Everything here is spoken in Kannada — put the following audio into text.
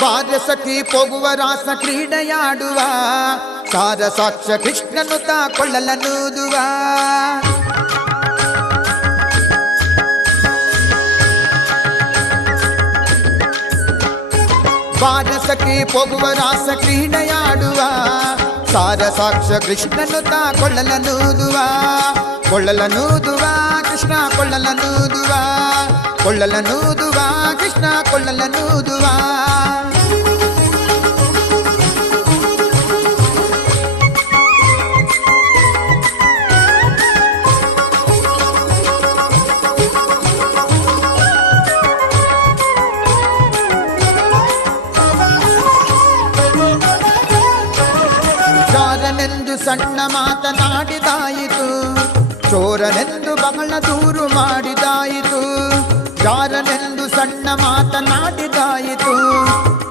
ಬಾರ್ಯ ಸಖಿ ಹೋಗುವ ರಾಸ ಕ್ರೀಡೆಯಾಡುವ ಸಾರ ಸಾಕ್ಷ ಕೃಷ್ಣನು ತಾ ಕೊಳ್ಳಲನೂದುವ ಬಾರ್ಯ ಸಖಿ ಹೋಗುವ ರಾಸ ಕ್ರೀಡೆಯಾಡುವ ಸಾರ ಸಾಕ್ಷ ಕೃಷ್ಣನು ತಾ ಕೊಳ್ಳಲನೂದುವ ಕೊಳ್ಳಲನೂದುವ ಕೃಷ್ಣ ಕೊಳ್ಳಲನೂದುವ ಕೊಳ್ಳಲನೂದುವ ಕೃಷ್ಣ ಕೊಳ್ಳಲನೂದುವ ಜಾರನೆಂದು ಸಣ್ಣ ಮಾತನಾಡಿದಾಯಿತು ಚೋರನೆಂದು ಬಹಳ ದೂರು ಮಾಡಿದಾಯಿತು ಜಾರನೆಂದು ಸಣ್ಣ ಮಾತನಾಡಿದಾಯಿತು